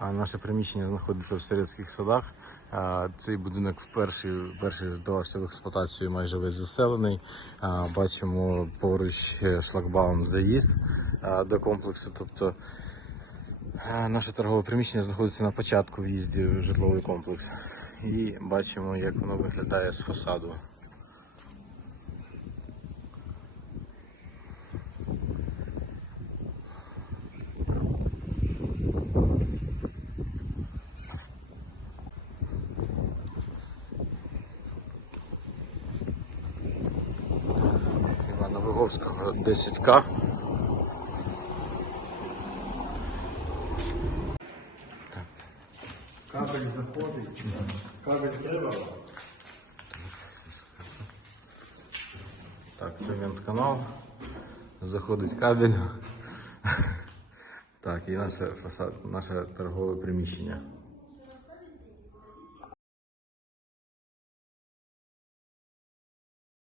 Наше приміщення знаходиться в Середських садах. Цей будинок вперше, вперше здавався в експлуатацію майже весь заселений. Бачимо поруч шлагбаум заїзд до комплексу. Тобто наше торгове приміщення знаходиться на початку в'їзді в житловий комплекс. І бачимо, як воно виглядає з фасаду. Івана 10К. Кабель заходить, кабель треба. Так, це вент-канал. Заходить кабель. Так, і наше фасад, наше торгове приміщення.